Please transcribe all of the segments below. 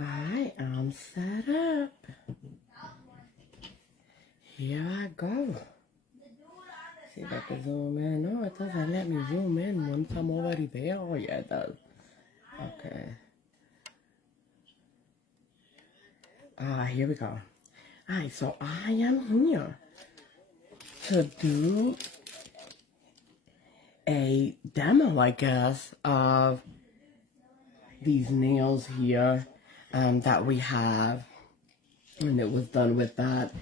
I am set up. Here I go. See if I can zoom in. No, it doesn't let me zoom in once I'm already there. Oh, yeah, it does. Okay. Here we go. Alright, so I am here to do a demo, I guess, of these nails here that we have. And it was done with that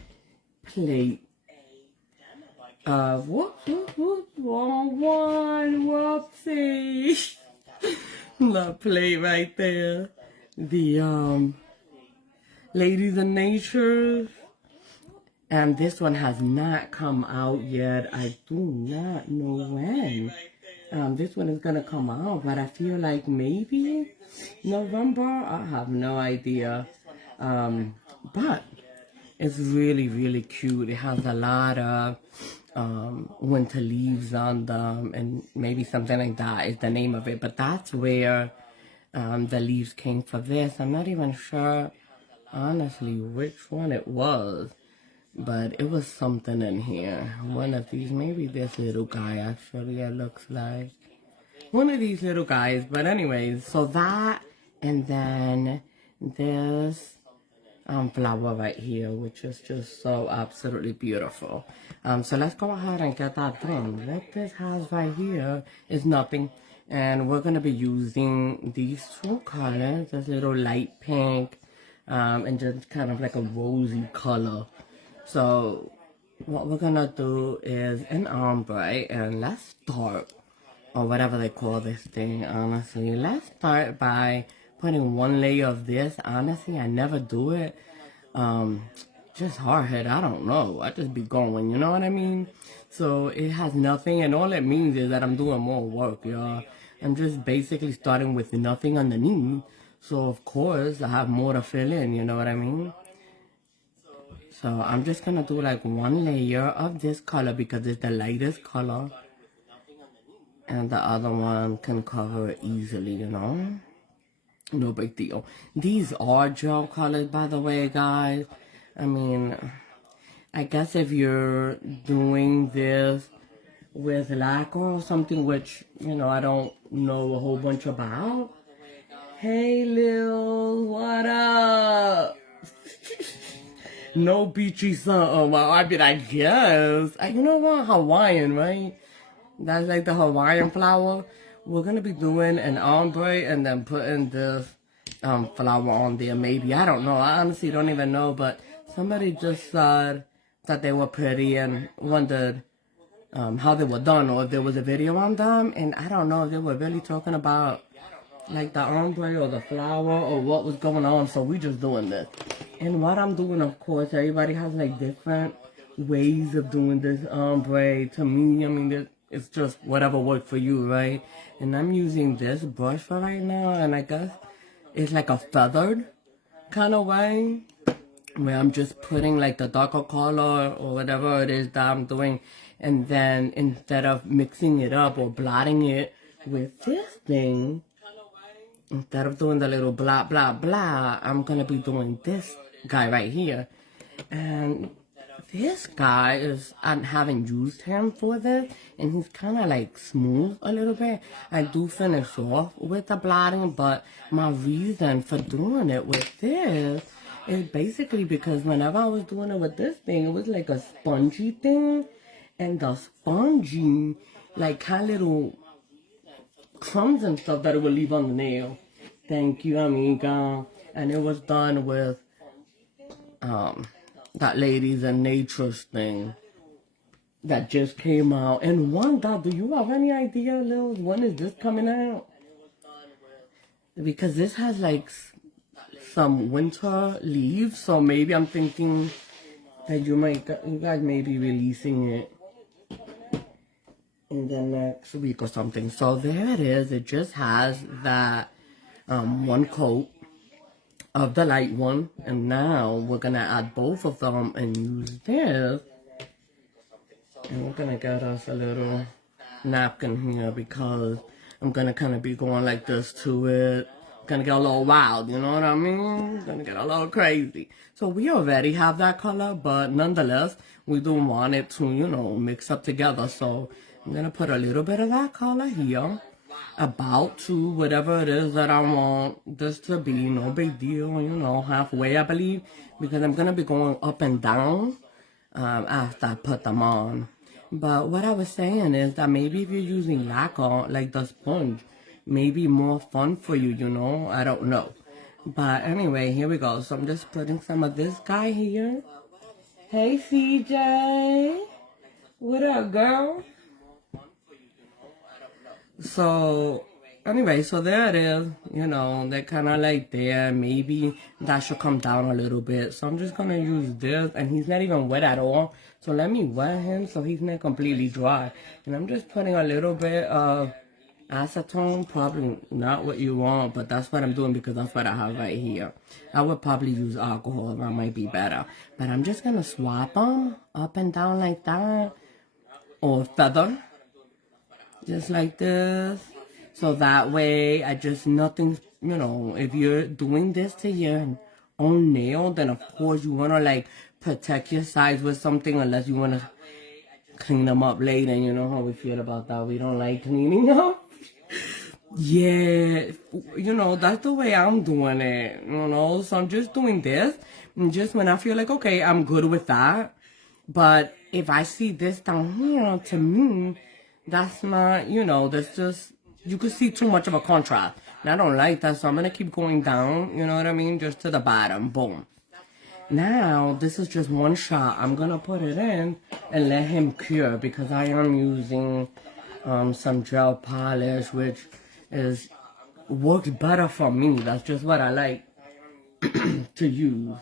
plate of wrong one, whoopsie. The plate right there. The Ladies in Nature. And this one has not come out yet. I do not know when. This one is gonna come out, but I feel like maybe November. I have no idea. But it's really, really cute. It has a lot of winter leaves on them, and maybe something like that is the name of it. But that's where the leaves came for this. I'm not even sure, honestly, which one it was. But it was something in here. One of these, maybe this little guy actually, it looks like. One of these little guys. But anyways, so that, and then this flower right here, which is just so absolutely beautiful. So let's go ahead and get that done. What this has right here is nothing. And we're going to be using these two colors, this little light pink, and just kind of like a rosy color. So what we're gonna do is an ombre, and let's start, or whatever they call this thing, honestly. Let's start by putting one layer of this. Honestly, I never do it. Just hard head, I don't know. I just be going, you know what I mean? So it has nothing, and all it means is that I'm doing more work, y'all. I'm just basically starting with nothing underneath. So of course I have more to fill in, you know what I mean? So I'm just going to do like one layer of this color because it's the lightest color. And the other one can cover it easily, you know. No big deal. These are gel colors, by the way, guys. I mean, I guess if you're doing this with lacquer or something, which, you know, I don't know a whole bunch about. Hey, Lil, what up? No beachy something. Well, I mean, I guess. You know what? Hawaiian, right? That's like the Hawaiian flower. We're going to be doing an ombre and then putting this flower on there. Maybe. I don't know. I honestly don't even know. But somebody just said that they were pretty and wondered how they were done, or if there was a video on them. And I don't know if they were really talking about like the ombre or the flower or what was going on. So we just doing this. And what I'm doing, of course, everybody has like different ways of doing this ombre. To me, I mean, it's just whatever worked for you, right? And I'm using this brush for right now, and I guess it's like a feathered kind of way, where I'm just putting like the darker color or whatever it is that I'm doing, and then instead of mixing it up or blotting it with this thing, instead of doing the little blah, blah, blah, I'm going to be doing this guy right here. And this guy is, I haven't used him for this, and he's kind of like smooth a little bit. I do finish off with the blotting, but my reason for doing it with this is basically because whenever I was doing it with this thing, it was like a spongy thing, and the spongy, like kind of little crumbs and stuff that it would leave on the nail. Thank you, amiga. And it was done with that Ladies in Nature thing that just came out. And Wanda, do you have any idea, Lil, when is this coming out? Because this has like some winter leaves, so maybe I'm thinking that you guys may be releasing it in the next week or something. So there it is. It just has that one coat of the light one, and now we're gonna add both of them and use this, and we're gonna get us a little napkin here because I'm gonna kind of be going like this to it gonna get a little wild, you know what I mean? Gonna get a little crazy. So we already have that color, but nonetheless, we do want it to, you know, mix up together. So I'm gonna put a little bit of that color here, about to whatever it is that I want this to be. No big deal, you know, halfway, I believe, because I'm gonna be going up and down after I put them on. But what I was saying is that maybe if you're using lacquer, like the sponge, maybe more fun for you, you know? I don't know. But anyway, here we go. So I'm just putting some of this guy here. Hey, CJ. What up, girl? So, anyway, so there it is. You know, they're kind of like there. Maybe that should come down a little bit. So I'm just going to use this. And he's not even wet at all. So let me wet him so he's not completely dry. And I'm just putting a little bit of acetone. Probably not what you want, but that's what I'm doing because that's what I have right here. I would probably use alcohol. That might be better. But I'm just going to swap them up and down like that. Or feather. Just like this. So that way, nothing's, you know, if you're doing this to your own nail, then of course you want to like protect your sides with something unless you want to clean them up later. You know how we feel about that. We don't like cleaning up. Yeah, you know, that's the way I'm doing it, you know. So I'm just doing this. And just when I feel like, okay, I'm good with that. But if I see this down here, to me, that's not, you know, that's just, you could see too much of a contrast. And I don't like that, so I'm going to keep going down, you know what I mean? Just to the bottom, boom. Now, this is just one shot. I'm going to put it in and let him cure because I am using some gel polish, which works better for me. That's just what I like to use.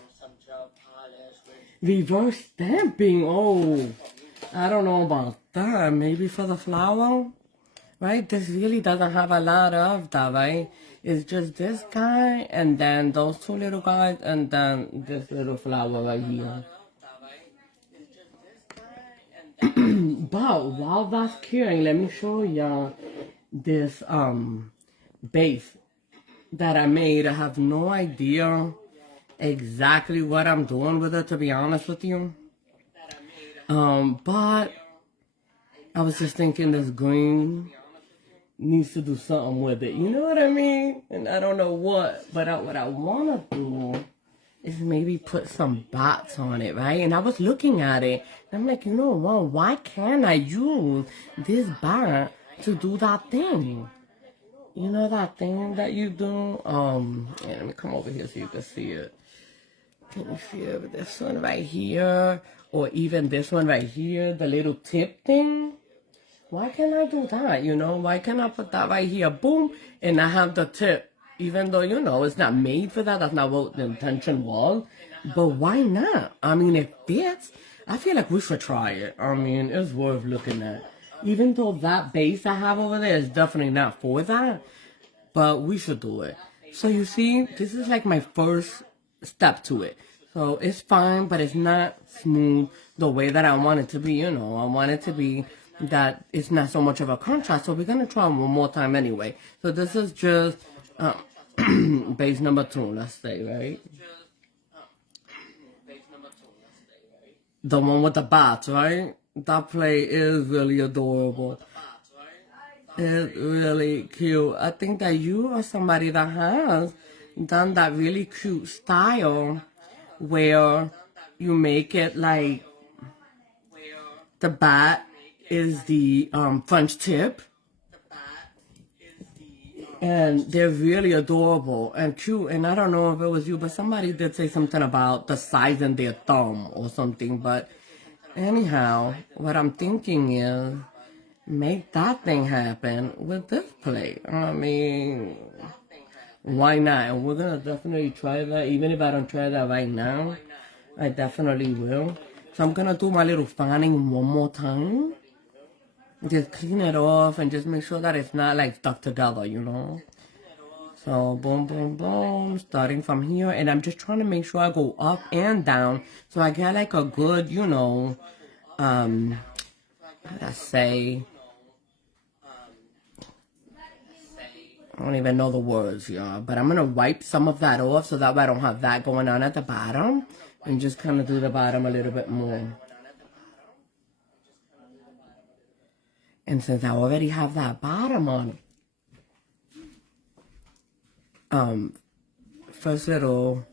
Reverse stamping, oh, I don't know about that. Maybe for the flower, right? This really doesn't have a lot of that, right? It's just this guy, and then those two little guys, and then this little flower right here. But while that's curing, let me show y'all this base that I made. I have no idea exactly what I'm doing with it, to be honest with you. But I was just thinking this green needs to do something with it. You know what I mean? And I don't know what, but what I want to do is maybe put some dots on it, right? And I was looking at it, and I'm like, you know what? Why can't I use this bar to do that thing? You know that thing that you do? Yeah, let me come over here so you can see it. Can you see it with this one right here? Or even this one right here, the little tip thing? Why can't I do that, you know? Why can't I put that right here? Boom, and I have the tip. Even though, you know, it's not made for that. That's not what the intention was. But why not? I mean, it fits. I feel like we should try it. I mean, it's worth looking at. Even though that base I have over there is definitely not for that. But we should do it. So you see, this is like my first step to it. So it's fine, but it's not smooth the way that I want it to be, you know. I want it to be that it's not so much of a contrast. So we're going to try one more time anyway. So this is just base number 2, let's say, right? The one with the bats, right? That play is really adorable. It's really cute. I think that you are somebody that has done that really cute style where you make it like the bat is the French tip. And they're really adorable and cute. And I don't know if it was you, but somebody did say something about the size in their thumb or something. But anyhow, what I'm thinking is make that thing happen with this plate. I mean, why not? And we're going to definitely try that. Even if I don't try that right now, I definitely will. So I'm going to do my little fanning one more time. Just clean it off and just make sure that it's not like stuck together, you know. So boom, boom, boom, starting from here. And I'm just trying to make sure I go up and down so I get like a good, you know, how do I say? I don't even know the words, y'all. But I'm going to wipe some of that off so that way I don't have that going on at the bottom. And just kind of do the bottom a little bit more. And since I already have that bottom on, first little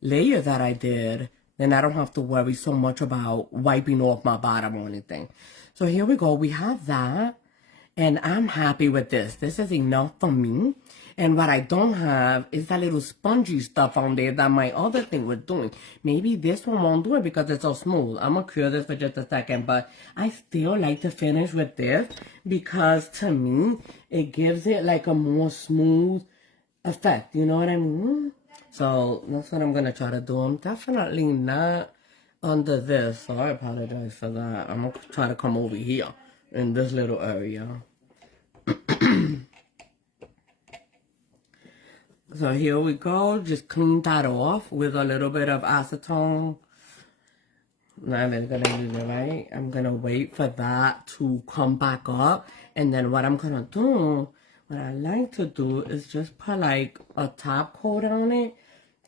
layer that I did, then I don't have to worry so much about wiping off my bottom or anything. So here we go. We have that. And I'm happy with this. This is enough for me. And what I don't have is that little spongy stuff on there that my other thing was doing. Maybe this one won't do it because it's so smooth. I'm going to cure this for just a second. But I still like to finish with this because to me, it gives it like a more smooth effect. You know what I mean? So that's what I'm going to try to do. I'm definitely not under this. So I apologize for that. I'm going to try to come over here in this little area. So here we go. Just clean that off with a little bit of acetone. Not even gonna use it, right? I'm gonna wait for that to come back up. And then what I'm gonna do, what I like to do is just put like a top coat on it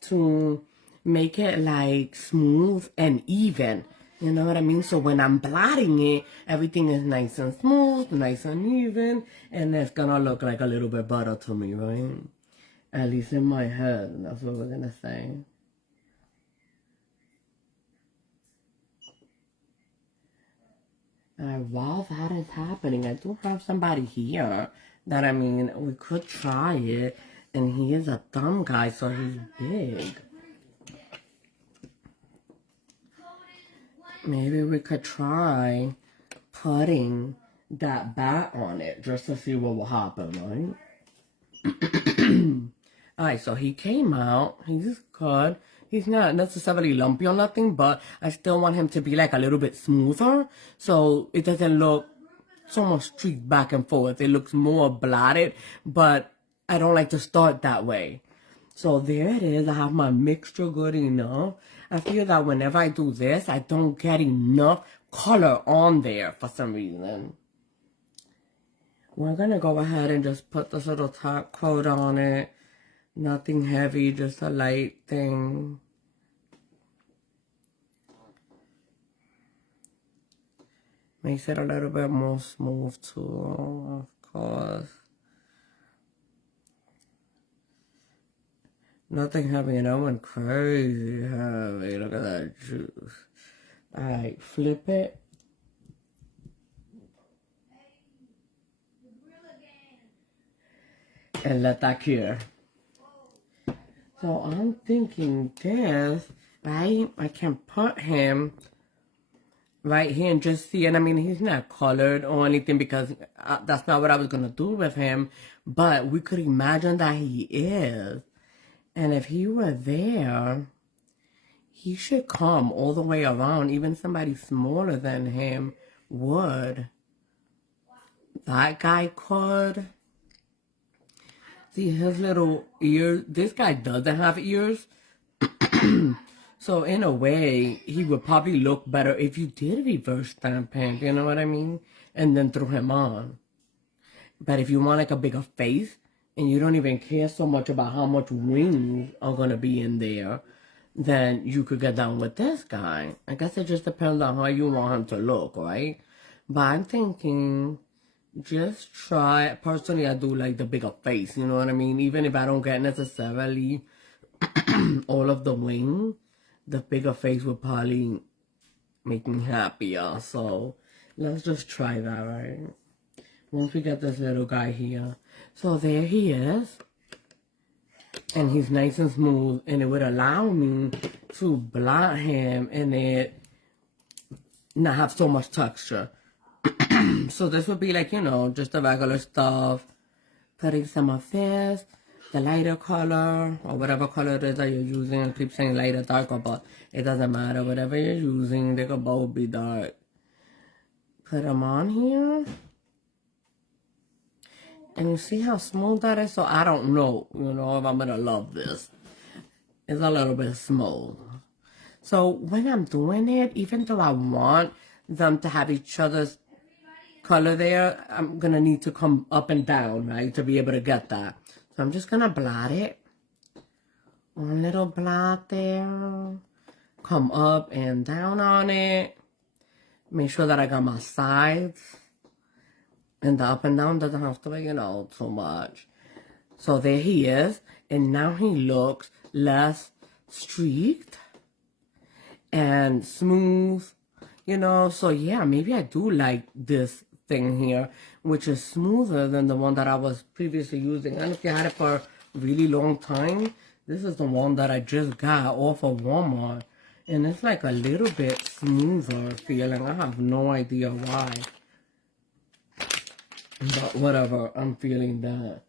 to make it like smooth and even. You know what I mean? So when I'm blotting it, everything is nice and smooth, nice and even, and it's gonna look like a little bit better to me, right? At least in my head, that's what we're gonna say. While that is happening, I do have somebody here that, I mean, we could try it, and he is a dumb guy, so he's big. Maybe we could try putting that bat on it just to see what will happen, right? Alright, so he came out. He's good. He's not necessarily lumpy or nothing, but I still want him to be like a little bit smoother so it doesn't look so much streaked back and forth. It looks more blotted, but I don't like to start that way. So there it is. I have my mixture good enough. I feel that whenever I do this, I don't get enough color on there for some reason. We're going to go ahead and just put this little top coat on it. Nothing heavy, just a light thing. Makes it a little bit more smooth too, of course. Nothing heavy, and I went crazy heavy. Look at that juice. Alright, flip it. And let that cure. So I'm thinking this, right? I can put him right here and just see. And I mean, he's not colored or anything because that's not what I was going to do with him. But we could imagine that he is. And if he were there, he should come all the way around. Even somebody smaller than him would. That guy could. See his little ears. This guy doesn't have ears. So in a way, he would probably look better if you did reverse stamp him. You know what I mean? And then throw him on. But if you want like a bigger face, and you don't even care so much about how much wings are going to be in there, then you could get down with this guy. I guess it just depends on how you want him to look, right? But I'm thinking, just try. Personally, I do like the bigger face, you know what I mean? Even if I don't get necessarily all of the wing, the bigger face would probably make me happier. So let's just try that, right? Once we get this little guy here. So there he is. And he's nice and smooth. And it would allow me to blot him and it not have so much texture. So this would be like, you know, just the regular stuff. Putting some of this, the lighter color, or whatever color it is that you're using. I keep saying lighter, darker, but it doesn't matter. Whatever you're using, they could both be dark. Put them on here. And you see how smooth that is? So I don't know, you know, if I'm going to love this. It's a little bit smooth. So when I'm doing it, even though I want them to have each other's color there, I'm gonna need to come up and down, right, to be able to get that. So I'm just gonna blot it. One little blot there. Come up and down on it. Make sure that I got my sides. And the up and down doesn't have to be, too much. So there he is. And now he looks less streaked and smooth. So yeah, maybe I do like this thing here, which is smoother than the one that I was previously using. And if you had it for a really long time, this is the one that I just got off of Walmart. And it's like a little bit smoother feeling. I have no idea why. But whatever, I'm feeling that.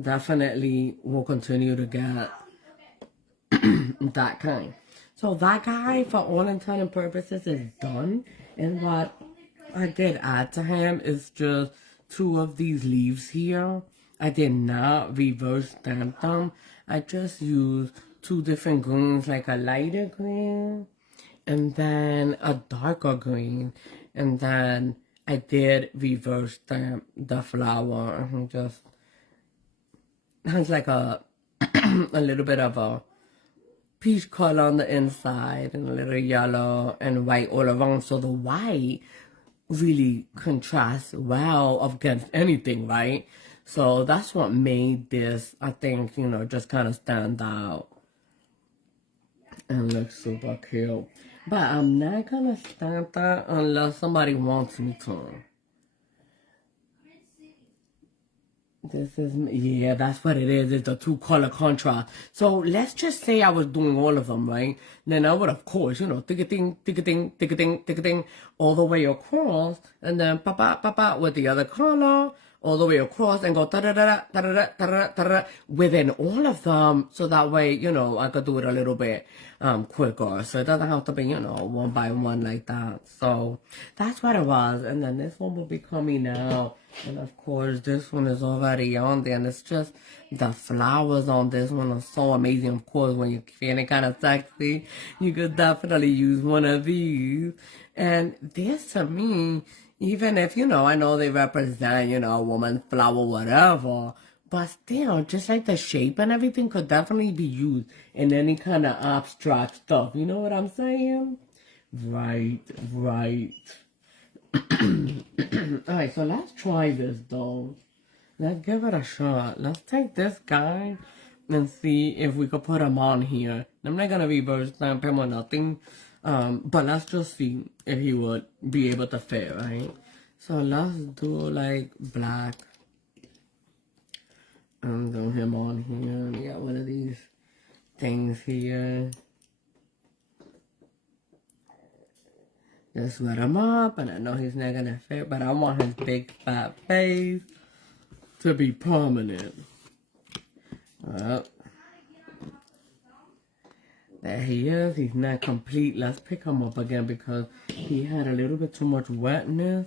Definitely will continue to get that kind. So that guy, for all intent and purposes, is done. And what I did add to him is just 2 of these leaves here. I did not reverse stamp them. I just used 2 different greens, like a lighter green and then a darker green. And then I did reverse stamp the flower. And just has like a a little bit of a peach color on the inside and a little yellow and white all around. So the white really contrasts well against anything, right? So that's what made this, I think, just kind of stand out and look super cute. But I'm not gonna stamp that unless somebody wants me to. This is, yeah, that's what it is. It's a 2 color contrast. So let's just say I was doing all of them, right? Then I would, of course, tick-a-ting, tick-a-ting, tick-a-ting, tick-a-ting, all the way across. And then pa-pa with the other color, all the way across and go ta-da-da-da, ta-da-da, ta-da-da, ta-da-da, within all of them. So that way, I could do it a little bit quicker. So it doesn't have to be, one by one like that. So that's what it was. And then this one will be coming out. And of course, this one is already on there. And it's just the flowers on this one are so amazing. Of course, when you're feeling kind of sexy, you could definitely use one of these. And this, to me, even if, I know they represent, a woman, flower, whatever. But still, just like the shape and everything could definitely be used in any kind of abstract stuff. You know what I'm saying? Right. Alright, so let's try this though. Let's give it a shot. Let's take this guy and see if we could put him on here. I'm not gonna reverse stamp him or nothing. But let's just see if he would be able to fit, right? So let's do like black. And do him on here. We got one of these things here. Just let him up, and I know he's not gonna fit, but I want his big fat face to be prominent. Well, there he is. He's not complete. Let's pick him up again because he had a little bit too much wetness.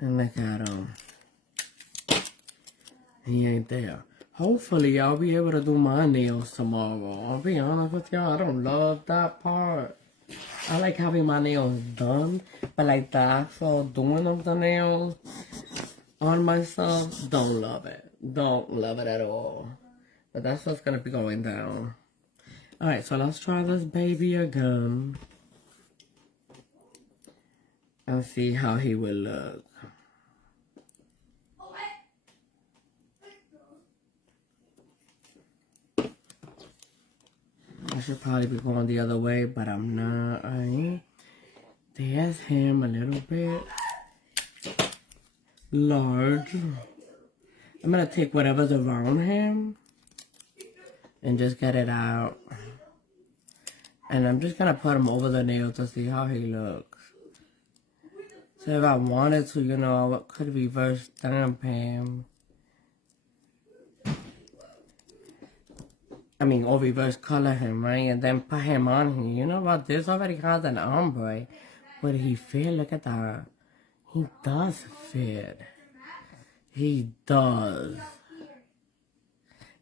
And look at him. He ain't there. Hopefully, I'll be able to do my nails tomorrow. I'll be honest with y'all, I don't love that part. I like having my nails done, but like the actual doing of the nails on myself, don't love it. Don't love it at all. But that's what's gonna be going down. Alright, so let's try this baby again. And see how he will look. I should probably be going the other way, but I'm not. Alright. There's him a little bit large. I'm gonna take whatever's around him and just get it out. And I'm just gonna put him over the nail to see how he looks. So if I wanted to, I could reverse stamp him. Or reverse color him, right? And then put him on here. You know what? This already has an ombre. Would he fit? Look at that. He does fit. He does.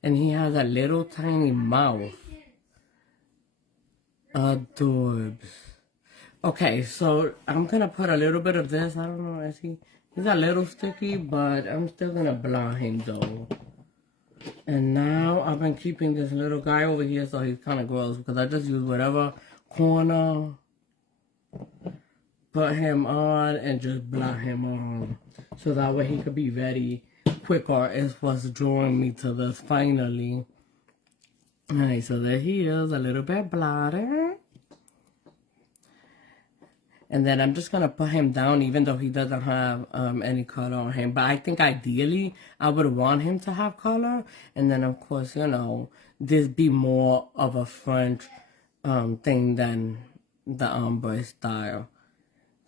And he has a little tiny mouth. Adorbs. Okay, so I'm gonna put a little bit of this. I don't know. Is he He's a little sticky, but I'm still gonna blot him though. And now I've been keeping this little guy over here, so he's kind of gross because I just use whatever corner, put him on, and just blot him on. So that way he could be ready quicker. Is what's drawing me to this finally. Alright, so there he is, a little bit blotted. And then I'm just going to put him down even though he doesn't have any color on him. But I think ideally I would want him to have color. And then, of course, you know, this be more of a French thing than the ombre style.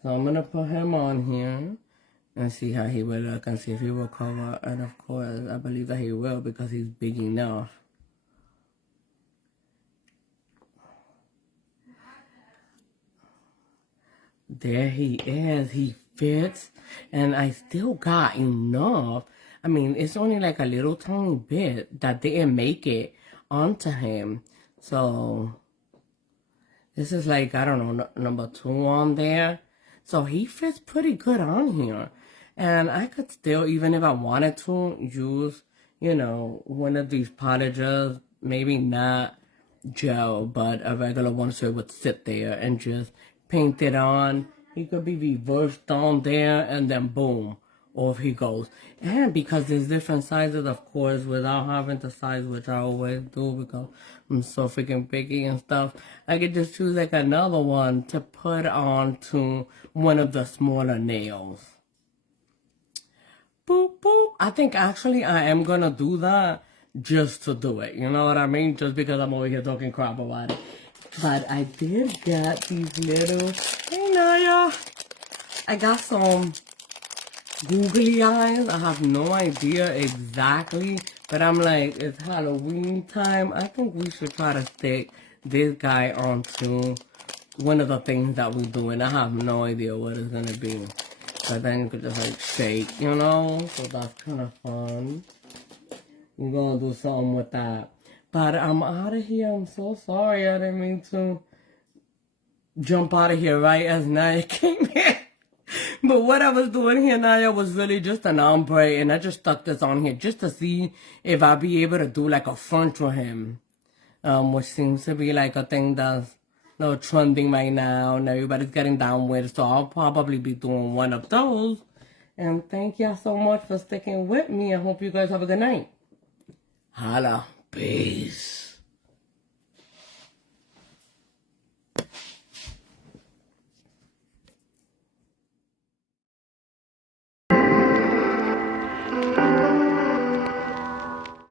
So I'm going to put him on here and see how he will look and see if he will cover. And, of course, I believe that he will because he's big enough. There he is. He fits. And I still got enough. I mean, it's only like a little tiny bit that didn't make it onto him. So, this is like, I don't know, number 2 on there. So, he fits pretty good on here. And I could still, even if I wanted to, use, you know, one of these polishers. Maybe not gel, but a regular one so it would sit there and just paint it on. He could be reversed on there and then boom, off he goes. And because there's different sizes, of course, without having the size which I always do because I'm so freaking picky and stuff, I could just choose like another one to put on to one of the smaller nails. Boop, boop. I think actually I am gonna do that just to do it. You know what I mean? Just because I'm over here talking crap about it. But I did get these little, hey Naya, I got some googly eyes. I have no idea exactly, but I'm like, it's Halloween time. I think we should try to stick this guy onto one of the things that we do, and I have no idea what it's gonna be. But then you could just like shake, you know? So that's kind of fun. We're gonna do something with that. But I'm out of here. I'm so sorry. I didn't mean to jump out of here right as Naya came in. But what I was doing here, Naya, was really just an ombre. And I just stuck this on here just to see if I'd be able to do like a front for him. Which seems to be like a thing that's trending right now. And everybody's getting down with. So I'll probably be doing one of those. And thank y'all so much for sticking with me. I hope you guys have a good night. Holla. Peace.